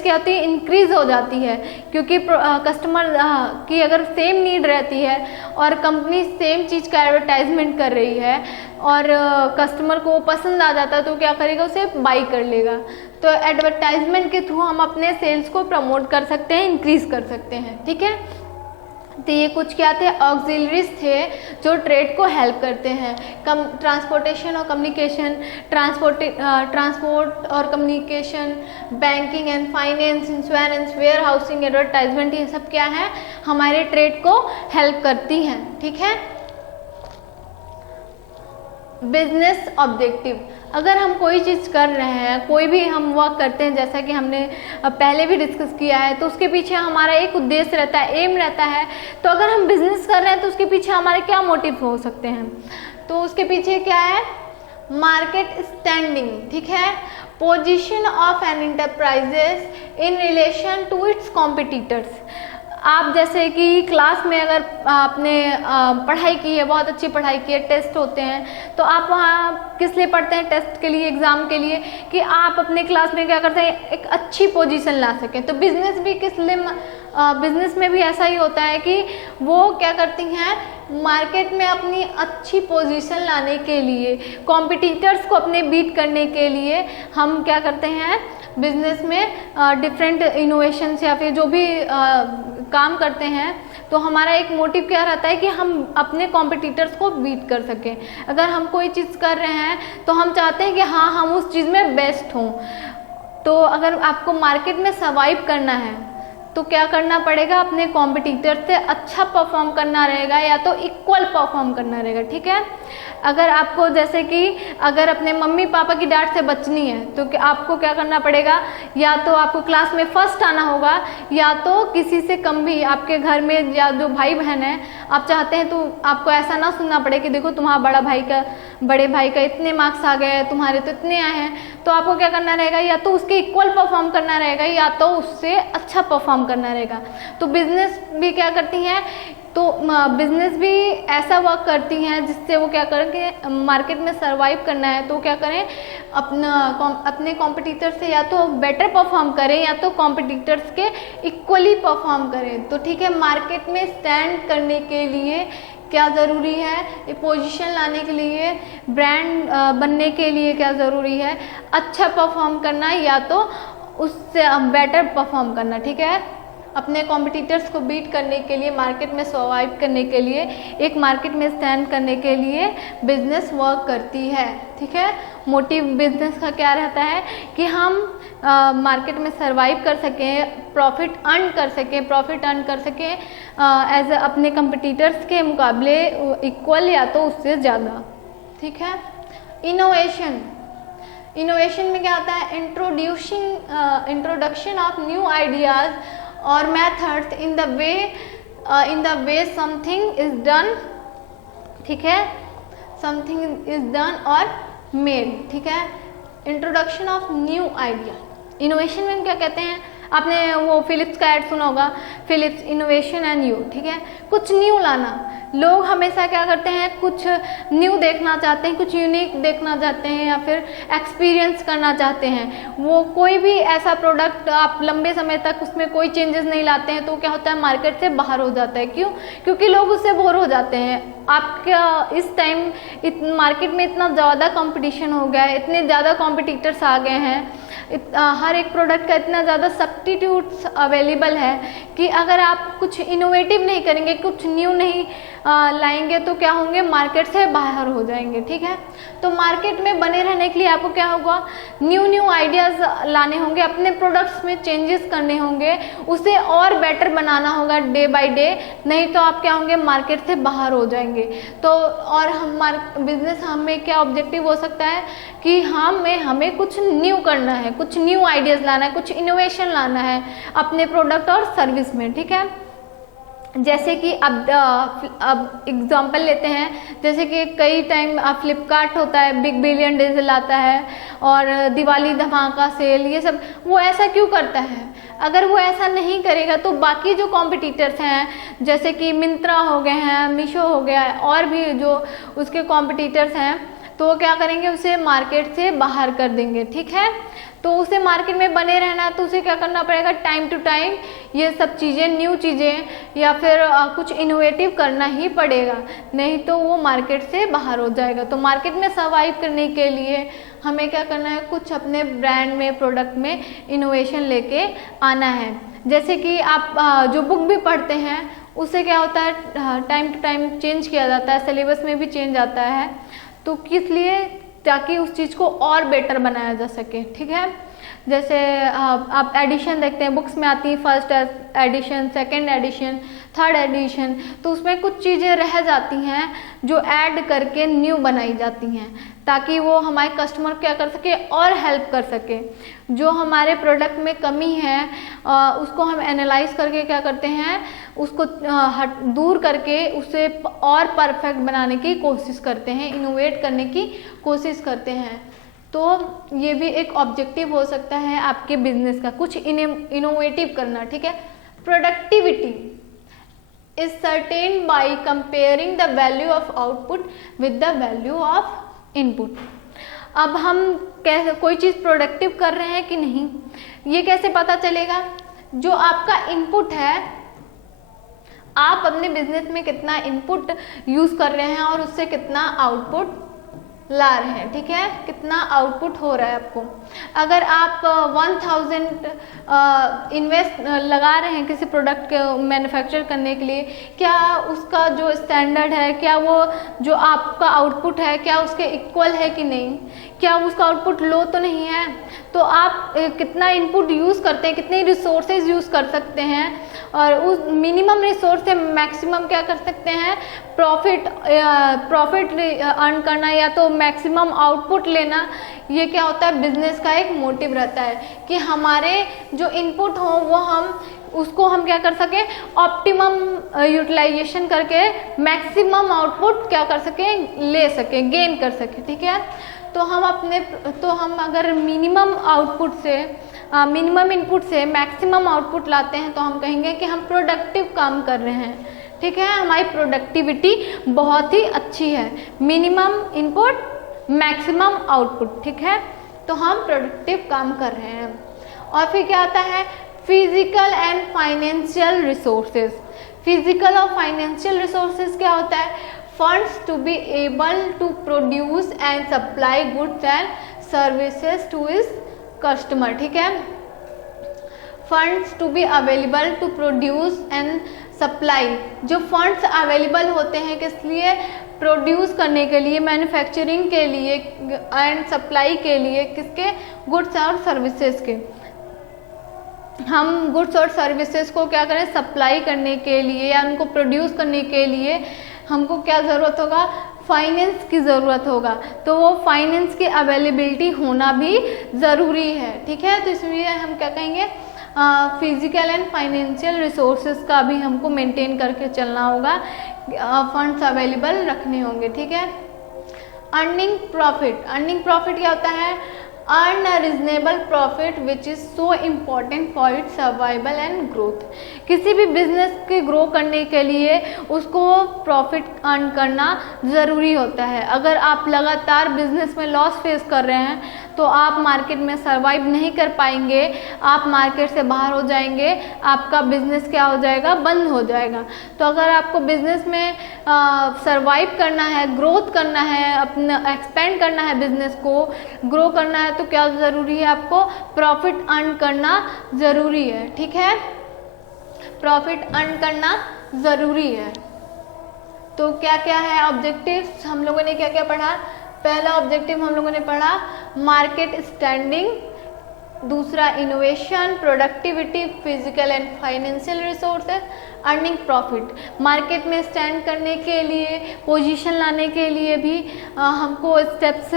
क्या होती है, इंक्रीज हो जाती है। क्योंकि कस्टमर की अगर सेम नीड रहती है और कंपनी सेम चीज़ का एडवर्टाइजमेंट कर रही है और कस्टमर को पसंद आ जाता है, तो क्या करेगा, उसे बाई कर लेगा। तो एडवर्टाइजमेंट के थ्रू हम अपने सेल्स को प्रमोट कर सकते हैं, इंक्रीज कर सकते हैं, ठीक है। तो ये कुछ क्या थे, ऑक्सिलरीज थे जो ट्रेड को हेल्प करते हैं। ट्रांसपोर्टेशन और कम्युनिकेशन, ट्रांसपोर्ट और communication, banking and finance, insurance, warehousing, advertisement, ये सब क्या है, हमारे ट्रेड को हेल्प करती हैं, ठीक है। बिजनेस ऑब्जेक्टिव, अगर हम कोई चीज़ कर रहे हैं, कोई भी हम वर्क करते हैं, जैसा कि हमने पहले भी डिस्कस किया है, तो उसके पीछे हमारा एक उद्देश्य रहता है, एम रहता है। तो अगर हम बिजनेस कर रहे हैं तो उसके पीछे हमारे क्या मोटिव हो सकते हैं, तो उसके पीछे क्या है, मार्केट स्टैंडिंग, ठीक है, position of an enterprises in relation to its competitors. आप जैसे कि क्लास में अगर आपने पढ़ाई की है, बहुत अच्छी पढ़ाई की है, टेस्ट होते हैं, तो आप वहाँ किस लिए पढ़ते हैं, टेस्ट के लिए, एग्ज़ाम के लिए, कि आप अपने क्लास में क्या करते हैं, एक अच्छी पोजीशन ला सकें। तो बिजनेस भी किस लिए, बिजनेस में भी ऐसा ही होता है कि वो क्या करती हैं, मार्केट में अपनी अच्छी पोजीशन लाने के लिए, कॉम्पिटिटर्स को अपने बीट करने के लिए हम क्या करते हैं, बिजनेस में डिफरेंट इनोवेशंस या फिर जो भी काम करते हैं, तो हमारा एक मोटिव क्या रहता है कि हम अपने कॉम्पिटिटर्स को बीट कर सकें। अगर हम कोई चीज़ कर रहे हैं तो हम चाहते हैं कि हाँ हम उस चीज़ में बेस्ट हों। तो अगर आपको मार्केट में सर्वाइव करना है तो क्या करना पड़ेगा, अपने कॉम्पिटिटर से अच्छा परफॉर्म करना रहेगा या तो इक्वल परफॉर्म करना रहेगा, ठीक है। अगर आपको जैसे कि अगर अपने मम्मी पापा की डांट से बचनी है तो आपको क्या करना पड़ेगा, या तो आपको क्लास में फर्स्ट आना होगा या तो किसी से कम भी, आपके घर में या जो भाई बहन है आप चाहते हैं तो आपको ऐसा ना सुनना पड़े कि देखो तुम्हारा बड़े भाई का इतने मार्क्स आ गए, तुम्हारे तो इतने आए हैं। तो आपको क्या करना रहेगा, या तो उसके इक्वल परफॉर्म करना रहेगा या तो उससे अच्छा परफॉर्म करना रहेगा। तो बिजनेस भी क्या करती हैं, तो बिजनेस भी ऐसा वर्क करती हैं जिससे वो क्या करें कि मार्केट में सरवाइव करना है तो क्या करें, अपने कॉम्पिटिटर से या तो बेटर परफॉर्म करें या तो कॉम्पिटिटर्स के इक्वली परफॉर्म करें। तो ठीक है, मार्केट में स्टैंड करने के लिए क्या ज़रूरी है, एक पोजीशन लाने के लिए, ब्रांड बनने के लिए क्या ज़रूरी है, अच्छा परफॉर्म करना या तो उससे बेटर परफॉर्म करना, ठीक है। अपने कॉम्पिटिटर्स को बीट करने के लिए, मार्केट में सर्वाइव करने के लिए, एक मार्केट में स्टैंड करने के लिए बिजनेस वर्क करती है, ठीक है। मोटिव बिजनेस का क्या रहता है कि हम मार्केट में सर्वाइव कर सकें, प्रॉफिट अर्न कर सकें एज अपने कॉम्पिटिटर्स के मुकाबले इक्वल या तो उससे ज़्यादा, ठीक है। इनोवेशन में क्या होता है, इंट्रोडक्शन ऑफ न्यू आइडियाज और methods in the way something is done, ठीक है, समथिंग इज डन और मेड, ठीक है। Introduction of new idea, innovation में क्या कहते हैं, आपने वो फिलिप्स का ऐड सुना होगा, फिलिप्स इनोवेशन एंड यू, ठीक है। कुछ न्यू लाना, लोग हमेशा क्या करते हैं, कुछ न्यू देखना चाहते हैं, कुछ यूनिक देखना चाहते हैं या फिर एक्सपीरियंस करना चाहते हैं। वो कोई भी ऐसा प्रोडक्ट आप लंबे समय तक उसमें कोई चेंजेस नहीं लाते हैं तो क्या होता है, मार्केट से बाहर हो जाता है। क्यों? क्योंकि लोग उससे बोर हो जाते हैं। आपका इस टाइम मार्केट में इतना ज़्यादा कंपटीशन हो गया है, इतने ज़्यादा कॉम्पिटिटर्स आ गए हैं, हर एक प्रोडक्ट का इतना ज़्यादा सब्स्टिट्यूट्स अवेलेबल है कि अगर आप कुछ इनोवेटिव नहीं करेंगे, कुछ न्यू नहीं लाएंगे तो क्या होंगे, मार्केट से बाहर हो जाएंगे, ठीक है। तो मार्केट में बने रहने के लिए आपको क्या होगा, न्यू आइडियाज़ लाने होंगे, अपने प्रोडक्ट्स में चेंजेस करने होंगे, उसे और बेटर बनाना होगा डे बाय डे, नहीं तो आप क्या होंगे, मार्केट से बाहर हो जाएंगे। तो और बिजनेस हमें क्या ऑब्जेक्टिव हो सकता है कि हमें कुछ न्यू करना है, कुछ न्यू आइडियाज़ लाना है, कुछ इनोवेशन लाना है अपने प्रोडक्ट और सर्विस में, ठीक है। जैसे कि अब एग्जांपल लेते हैं, जैसे कि कई टाइम फ्लिपकार्ट होता है, बिग बिलियन डेज लाता है और दिवाली धमाका सेल, ये सब वो ऐसा क्यों करता है? अगर वो ऐसा नहीं करेगा तो बाकी जो कॉम्पिटिटर्स हैं, जैसे कि मिंत्रा हो गए हैं, मीशो हो गया है, और भी जो उसके कॉम्पिटिटर्स हैं, तो वो क्या करेंगे, उसे मार्केट से बाहर कर देंगे, ठीक है। तो उसे मार्केट में बने रहना तो उसे क्या करना पड़ेगा, टाइम टू टाइम ये सब चीज़ें, न्यू चीज़ें या फिर कुछ इनोवेटिव करना ही पड़ेगा, नहीं तो वो मार्केट से बाहर हो जाएगा। तो मार्केट में सर्वाइव करने के लिए हमें क्या करना है, कुछ अपने ब्रांड में, प्रोडक्ट में इनोवेशन लेके आना है। जैसे कि आप जो बुक भी पढ़ते हैं उससे क्या होता है, टाइम टू टाइम चेंज किया जाता है, सिलेबस में भी चेंज आता है, तो किस लिए, ताकि उस चीज़ को और बेटर बनाया जा सके, ठीक है। जैसे आप एडिशन देखते हैं, बुक्स में आती है first edition, second edition, third edition, तो उसमें कुछ चीज़ें रह जाती हैं जो ऐड करके न्यू बनाई जाती हैं, ताकि वो हमारे कस्टमर क्या कर सके और हेल्प कर सके। जो हमारे प्रोडक्ट में कमी है उसको हम एनालाइज करके क्या करते हैं, उसको दूर करके उसे और परफेक्ट बनाने की कोशिश करते हैं, इनोवेट करने की कोशिश करते हैं। तो ये भी एक ऑब्जेक्टिव हो सकता है आपके बिजनेस का, कुछ इनोवेटिव करना, ठीक है। Productivity is certain by comparing the value of output with the value of input. अब हम कैसे कोई चीज़ प्रोडक्टिव कर रहे हैं कि नहीं, ये कैसे पता चलेगा? जो आपका इनपुट है, आप अपने बिजनेस में कितना इनपुट यूज़ कर रहे हैं और उससे कितना आउटपुट ला रहे हैं, ठीक है, कितना आउटपुट हो रहा है आपको। अगर आप 1000 इन्वेस्ट लगा रहे हैं किसी प्रोडक्ट के मैन्युफैक्चर करने के लिए, क्या उसका जो स्टैंडर्ड है, क्या वो जो आपका आउटपुट है, क्या उसके इक्वल है कि नहीं, क्या उसका आउटपुट लो तो नहीं है? तो आप कितना इनपुट यूज़ करते हैं, कितने रिसोर्सेज यूज़ कर सकते हैं, और उस मिनिमम रिसोर्स से मैक्सिमम क्या कर सकते हैं, प्रॉफिट अर्न करना या तो मैक्सिमम आउटपुट लेना। ये क्या होता है, बिजनेस का एक मोटिव रहता है कि हमारे जो इनपुट हो वो उसको हम क्या कर सकें, ऑप्टिमम यूटिलाइजेशन करके मैक्सिमम आउटपुट क्या कर सकें, ले सकें, गेन कर सकें, ठीक है। तो हम अगर मिनिमम इनपुट से मैक्सिमम आउटपुट लाते हैं तो हम कहेंगे कि हम प्रोडक्टिव काम कर रहे हैं, ठीक है। हमारी प्रोडक्टिविटी बहुत ही अच्छी है, मिनिमम इनपुट मैक्सिमम आउटपुट, ठीक है, तो हम प्रोडक्टिव काम कर रहे हैं। और फिर क्या आता है, physical and financial resources. Physical और फाइनेंशियल रिसोर्सेज क्या होता है, funds to be able to produce and supply goods and services to his customer, ठीक है। Funds to be available to produce and supply. जो फंड्स अवेलेबल होते हैं किस लिए, प्रोड्यूस करने के लिए, मैन्युफैक्चरिंग के लिए एंड सप्लाई के लिए, किसके, गुड्स और सर्विसेज के। हम गुड्स और सर्विसेज को क्या करें, सप्लाई करने के लिए या उनको प्रोड्यूस करने के लिए हमको क्या ज़रूरत होगा, फाइनेंस की ज़रूरत होगा। तो वो फाइनेंस की अवेलेबिलिटी होना भी ज़रूरी है, ठीक है। तो इसलिए हम क्या कहेंगे, फिजिकल एंड फाइनेंशियल रिसोर्सेज का भी हमको मेंटेन करके चलना होगा, फंड्स अवेलेबल रखने होंगे, ठीक है। अर्निंग प्रॉफिट, अर्निंग प्रॉफिट क्या होता है, earn a reasonable profit which is so important for its survival and growth। किसी भी बिजनेस के ग्रो करने के लिए उसको प्रॉफिट अर्न करना ज़रूरी होता है। अगर आप लगातार बिजनेस में लॉस फेस कर रहे हैं तो आप मार्केट में सर्वाइव नहीं कर पाएंगे, आप मार्केट से बाहर हो जाएंगे, आपका बिजनेस क्या हो जाएगा, बंद हो जाएगा। तो अगर आपको बिजनेस में सर्वाइव करना है, ग्रोथ करना है, अपना एक्सपेंड करना है, बिजनेस को ग्रो करना है, तो क्या ज़रूरी है, आपको प्रॉफिट अर्न करना ज़रूरी है, ठीक है। प्रॉफिट अर्न करना ज़रूरी है। तो क्या क्या है ऑब्जेक्टिव्स, हम लोगों ने क्या क्या पढ़ा। पहला ऑब्जेक्टिव हम लोगों ने पढ़ा मार्केट स्टैंडिंग, दूसरा innovation, productivity, physical and financial resources, earning profit. Market में स्टैंड करने के लिए, पोजीशन लाने के लिए भी हमको स्टेप्स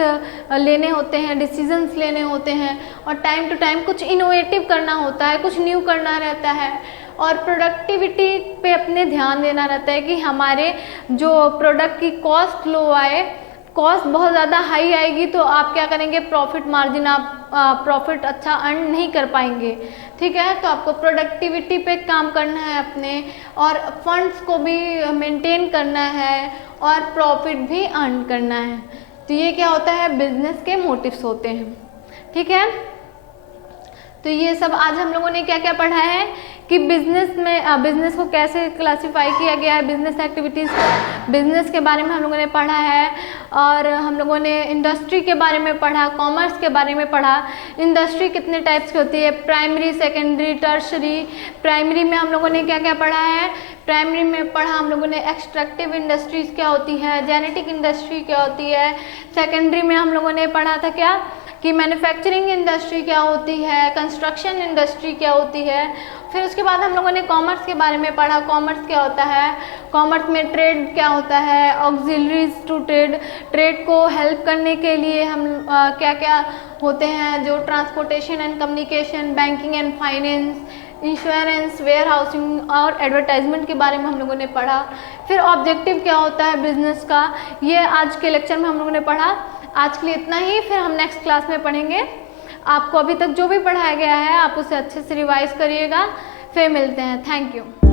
लेने होते हैं, डिसीजंस लेने होते हैं, और टाइम टू टाइम कुछ इनोवेटिव करना होता है, कुछ न्यू करना रहता है, और प्रोडक्टिविटी पे अपने ध्यान देना रहता है कि हमारे जो प्रोडक्ट की कॉस्ट लो आए। कॉस्ट बहुत ज़्यादा हाई आएगी तो आप क्या करेंगे, प्रॉफिट मार्जिन, आप प्रॉफिट अच्छा अर्न नहीं कर पाएंगे, ठीक है। तो आपको प्रोडक्टिविटी पे काम करना है अपने, और फंड्स को भी मेंटेन करना है, और प्रॉफिट भी अर्न करना है। तो ये क्या होता है, बिजनेस के मोटिव्स होते हैं, ठीक है। तो ये सब आज हम लोगों ने क्या क्या पढ़ा है कि बिजनेस में, बिजनेस को कैसे क्लासिफाई किया गया है, बिजनेस एक्टिविटीज़, बिजनेस के बारे में हम लोगों ने पढ़ा है, और हम लोगों ने इंडस्ट्री के बारे में पढ़ा, कॉमर्स के बारे में पढ़ा। इंडस्ट्री कितने टाइप्स की होती है, प्राइमरी, सेकेंडरी, टर्शरी। प्राइमरी में हम लोगों ने क्या क्या पढ़ा है, प्राइमरी में पढ़ा हम लोगों ने एक्सट्रैक्टिव इंडस्ट्रीज क्या होती है, जेनेटिक इंडस्ट्री क्या होती है। सेकेंडरी में हम लोगों ने पढ़ा था क्या, कि मैन्युफैक्चरिंग इंडस्ट्री क्या होती है, कंस्ट्रक्शन इंडस्ट्री क्या होती है। फिर उसके बाद हम लोगों ने कॉमर्स के बारे में पढ़ा, कॉमर्स क्या होता है, कॉमर्स में ट्रेड क्या होता है, ऑक्सिलरीज टू ट्रेड, ट्रेड को हेल्प करने के लिए हम क्या क्या होते हैं, जो transportation and communication, banking and finance, insurance, warehousing और एडवर्टाइजमेंट के बारे में हम लोगों ने पढ़ा। फिर ऑब्जेक्टिव क्या होता है बिजनेस का, ये आज के लेक्चर में हम लोगों ने पढ़ा। आज के लिए इतना ही, फिर हम नेक्स्ट क्लास में पढ़ेंगे। आपको अभी तक जो भी पढ़ाया गया है आप उसे अच्छे से रिवाइज करिएगा। फिर मिलते हैं, थैंक यू।